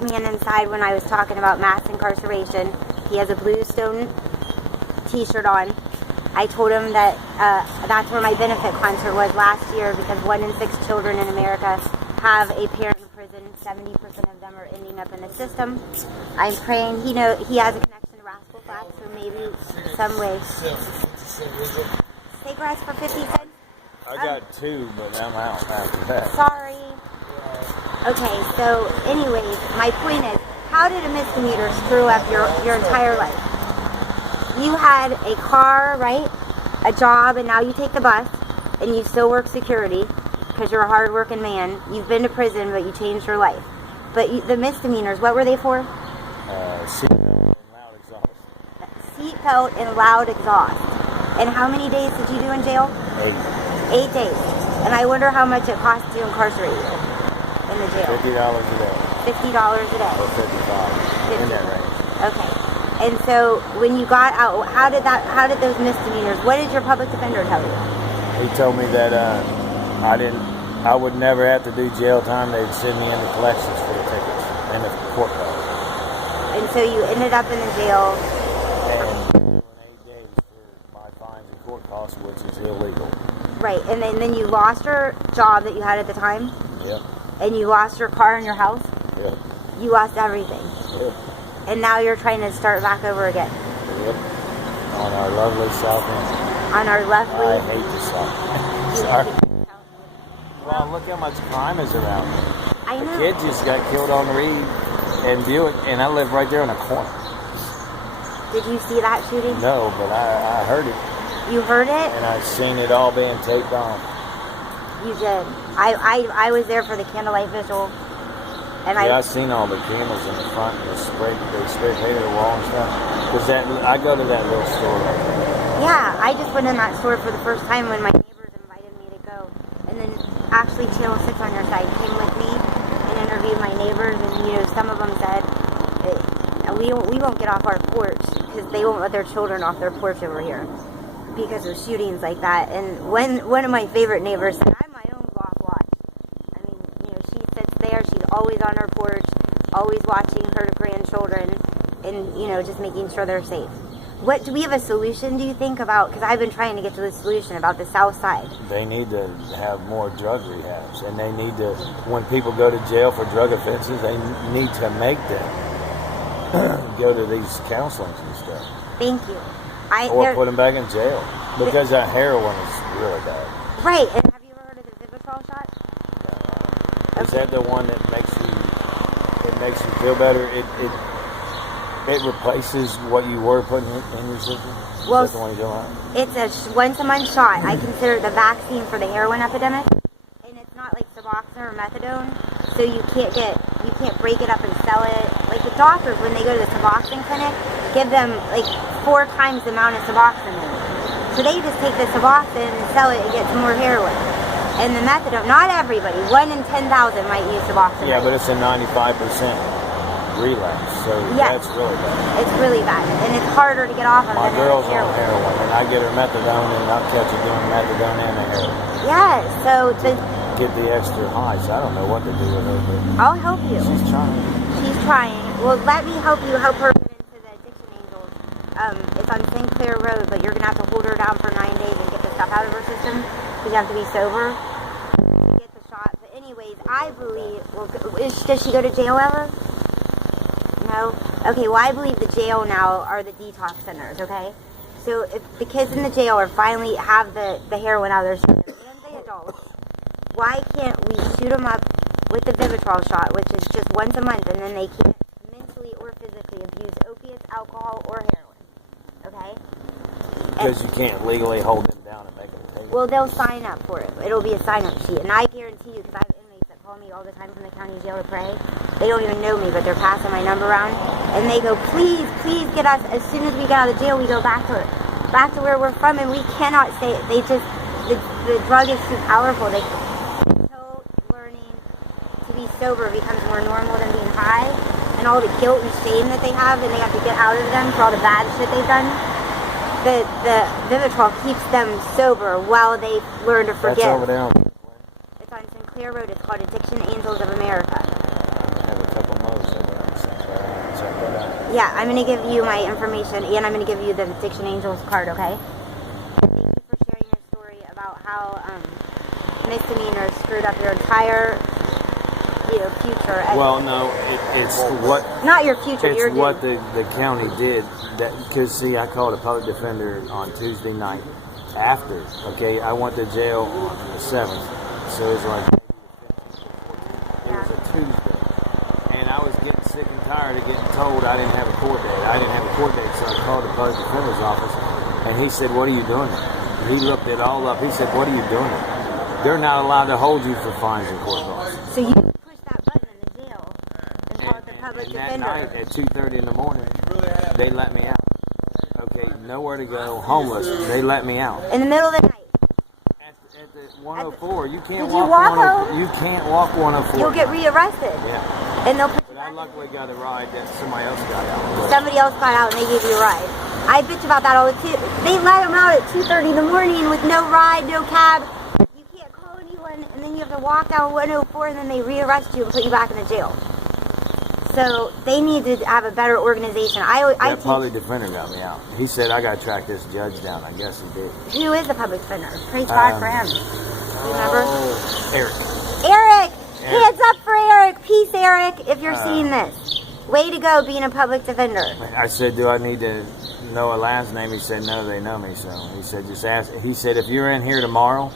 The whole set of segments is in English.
this man inside when I was talking about mass incarceration. He has a Bluestone t-shirt on. I told him that that's where my benefit concert was last year, because 1 in 6 children in America have a parent in prison. 70% of them are ending up in the system. I'm praying. He has a connection to Rascal Flatts, so maybe some way. Cigarettes for 50 cents? I got 2, but I'm out after that. Sorry. Okay, so anyways, my point is, how did a misdemeanor screw up your entire life? You had a car, right? A job, and now you take the bus, and you still work security because you're a hard-working man. You've been to prison, but you changed your life. But the misdemeanors, what were they for? Seatbelt and loud exhaust. Seatbelt and loud exhaust. And how many days did you do in jail? 8. 8 days. And I wonder how much it cost to incarcerate you in the jail. $50 a day. $50 a day. Or 55. In that range. Okay. And so when you got out, how did those misdemeanors, what did your public defender tell you? He told me that I would never have to do jail time. They'd send me into collections for the tickets and the court costs. And so you ended up in the jail. And 8 days for my fines and court costs, which is illegal. Right, and then you lost your job that you had at the time? Yep. And you lost your car and your house? Yep. You lost everything? Yep. And now you're trying to start back over again? Yep. On our lovely South End. On our lovely... I hate the South. Sorry. Well, look how much crime is around here. I know. The kid just got killed on Reed and Buick, and I live right there in the corner. Did you see that shooting? No, but I heard it. You heard it? And I seen it all being taped on. You did. I was there for the candlelight visual. And I seen all the cameras in the front. They spray painted the wall and stuff. Because I go to that little store right there. Yeah, I just went in that store for the first time when my neighbors invited me to go. And then actually Channel 6 on your side came with me and interviewed my neighbors. And, some of them said, we won't get off our porch because they won't let their children off their porch over here because of shootings like that. And one of my favorite neighbors said, I'm my own block watch. I mean, she sits there, she's always on her porch, always watching her grandchildren and, just making sure they're safe. What, do we have a solution, do you think, about, because I've been trying to get to the solution about the South Side. They need to have more drug rehabs, and they need to, when people go to jail for drug offenses, they need to make them go to these counselings and stuff. Thank you. Or put them back in jail, because that heroin is really bad. Right, and have you ever heard of the Vivitrol shot? No. Is that the one that makes you feel better? It replaces what you were putting in your system? Well, is that the one you're doing? It's a once-a-month shot. I consider it the vaccine for the heroin epidemic. And it's not like Suboxone or methadone, so you can't break it up and sell it. Like the doctors, when they go to the Suboxone clinic, give them like 4 times the amount of Suboxone in it. So they just take the Suboxone and sell it and get some more heroin. And the methadone, not everybody, 1 in 10,000 might use Suboxone. Yeah, but it's a 95% relapse, so that's really bad. It's really bad, and it's harder to get off of. My girl's on heroin, and I get her methadone, and I'll catch her doing methadone and the heroin. Yeah, so get the extra high, so I don't know what to do with her, but I'll help you. She's trying. She's trying. Well, let me help you help her get into the Addiction Angels. It's on Sinclair Road, but you're gonna have to hold her down for 9 days and get the stuff out of her system because you have to be sober to get the shot. But anyways, I believe. Well, does she go to jail ever? No? Okay, well, I believe the jail now are the detox centers, okay? So if the kids in the jail are finally have the heroin out of their system, and the adults, why can't we shoot them up with the Vivitrol shot, which is just once a month, and then they can't mentally or physically abuse opiates, alcohol, or heroin, okay? Because you can't legally hold them down and make them pay. Well, they'll sign up for it. It'll be a sign-up sheet, and I guarantee you, because I have inmates that call me all the time from the county jail to pray. They don't even know me, but they're passing my number around, and they go, please get us, as soon as we get out of jail, we go back to where we're from, and we cannot stay. They just, the drug is too powerful. Until learning to be sober becomes more normal than being high, and all the guilt and shame that they have, and they have to get out of them for all the bad shit they've done, the Vivitrol keeps them sober while they learn to forgive. That's over there on It's on Sinclair Road. It's called Addiction Angels of America. I have a couple of those over there. Yeah, I'm going to give you my information, and I'm going to give you the Addiction Angels card, okay? Thank you for sharing your story about how misdemeanors screwed up your entire, future. Well, no, it's what... Not your future, it's your what the county did. Because, see, I called a public defender on Tuesday night after, okay? I went to jail on the 7th, so it was like... It was a Tuesday. And I was getting sick and tired of getting told I didn't have a court date. So I called the public defender's office, and he said, "What are you doing?" He looked it all up. He said, "What are you doing?" They're not allowed to hold you for fines and court costs. So you push that button in the jail and call the public defender. That night at 2:30 in the morning, they let me out. Okay, nowhere to go, homeless. They let me out. In the middle of the night. At the 104, you can't Did walk. You walk 104. You can't walk 104. You'll get rearrested. Yeah. And they'll put you But I back. luckily got a ride that somebody else got out. Somebody else got out and they gave you a ride. I bitch about that all the time. They let them out at 2:30 in the morning with no ride, no cab. You can't call anyone, and then you have to walk down 104, and then they rearrest you and put you back in the jail. So they need to have a better organization. That public defender got me out. He said I got to track this judge down. I guess he did. Who is the public defender? Praise God for him. You remember? Eric. Eric! Hands up for Eric! Peace, Eric, if you're seeing this. Way to go being a public defender. I said, do I need to know a last name? He said, no, they know me. So he said, just ask. He said, if you're in here tomorrow,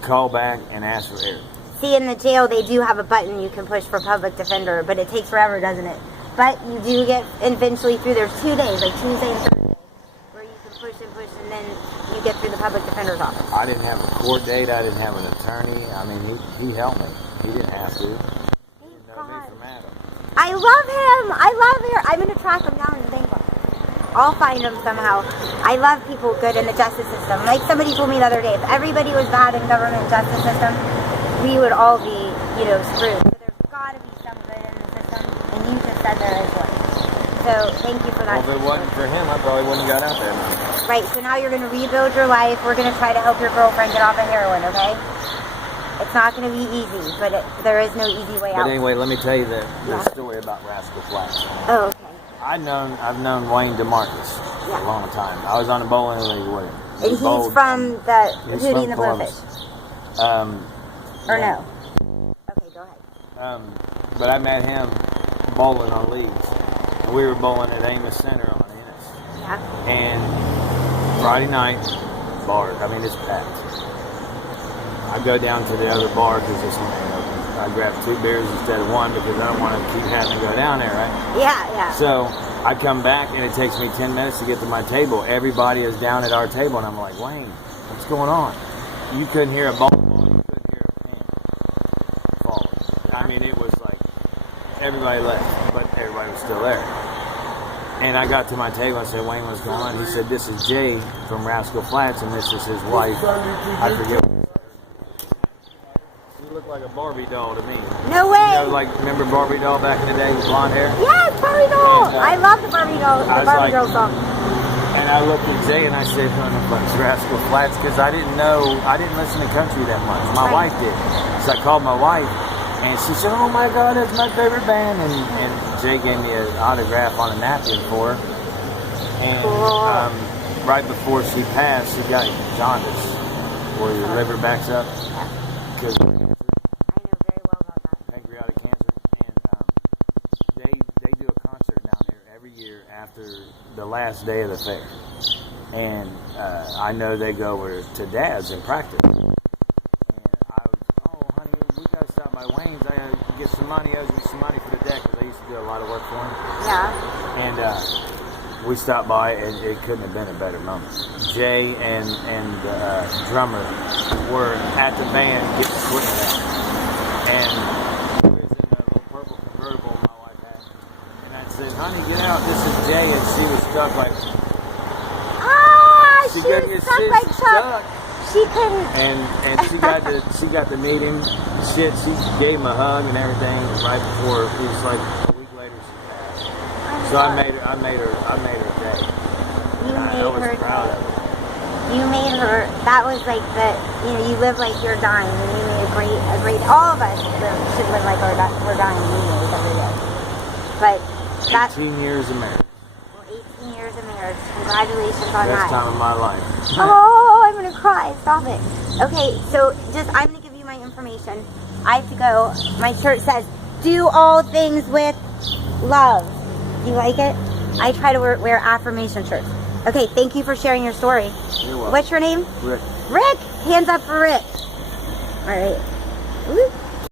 call back and ask for Eric. See, in the jail, they do have a button you can push for public defender, but it takes forever, doesn't it? But you do get eventually through. There's 2 days, like Tuesday and Thursday, where you can push, and then you get through the public defender's office. I didn't have a court date. I didn't have an attorney. I mean, he helped me. He didn't have to. He didn't know me from Adam. I love him. I love him. I'm going to track him down and thank him. I'll find him somehow. I love people good in the justice system. Like somebody told me the other day, if everybody was bad in government justice system, we would all be, screwed. So there's got to be some good in the system, and you just said there is one. So thank you for that. Well, if it wasn't for him, I probably wouldn't have got out there. Right, so now you're going to rebuild your life. We're going to try to help your girlfriend get off of heroin, okay? It's not going to be easy, but there is no easy way out. But anyway, let me tell you the story about Rascal Flats. Oh, okay. I've known Wayne DeMarcus for a long time. I was on the bowling league with him. And he's from the Hootie and the Blowfish. Or no? Okay, go ahead. But I met him bowling on leagues. And we were bowling at Amos Center on Ennis. Yeah. And Friday night, bar. I mean, it's packed. I go down to the other bar because this one ain't open. I grab 2 beers instead of 1 because I don't want to keep having to go down there, right? Yeah. So I come back and it takes me 10 minutes to get to my table. Everybody is down at our table and I'm like, Wayne, what's going on? You couldn't hear a ball. You couldn't hear a pin falling. I mean, it was like everybody left, but everybody was still there. And I got to my table and said, Wayne, what's going on? He said, this is Jay from Rascal Flats and this is his wife. I forget. You look like a Barbie doll to me. No way! Remember Barbie doll back in the day with blonde hair? Yes, Barbie doll! And, I love the Barbie doll, the Barbie girl song. And I looked at Jay and I said, it's Rascal Flats, because I didn't listen to country that much. My wife did. So I called my wife and she said, oh my God, that's my favorite band. And Jay gave me an autograph on a napkin for her. And right before she passed, she got jaundice, where your liver backs up. Because I know very well about that. Pancreatic cancer. And they do a concert down there every year after the last day of the fair. And I know they go over to Dad's and practice. And I was, oh honey, we got to stop by Wayne's. I got to get some money. I was getting some money for the deck because I used to do a lot of work for him. Yeah. And we stopped by and it couldn't have been a better moment. Jay and the drummer were at the band getting equipment out. And we was in a little purple convertible my wife had. And I said, honey, get out. This is Jay. And she was stuck like... She was stuck like Chuck. She couldn't... And she got to meet him. She gave him a hug and everything. And right before, it was like a week later she passed. So I made her day. I was proud of it. You made her, that was like you live like you're dying, and you made a great, all of us should live like we're dying anyways every day. But That's 18 years of marriage. well, 18 years of marriage. Congratulations on Best that. time of my life. Oh, I'm gonna cry. Stop it. Okay, so I'm gonna give you my information. I have to go. My shirt says, "Do all things with love." Do you like it? I try to wear affirmation shirts. Okay, thank you for sharing your story. You're welcome. What's your name? Rick. Rick. Hands up for Rick. All right. Woo.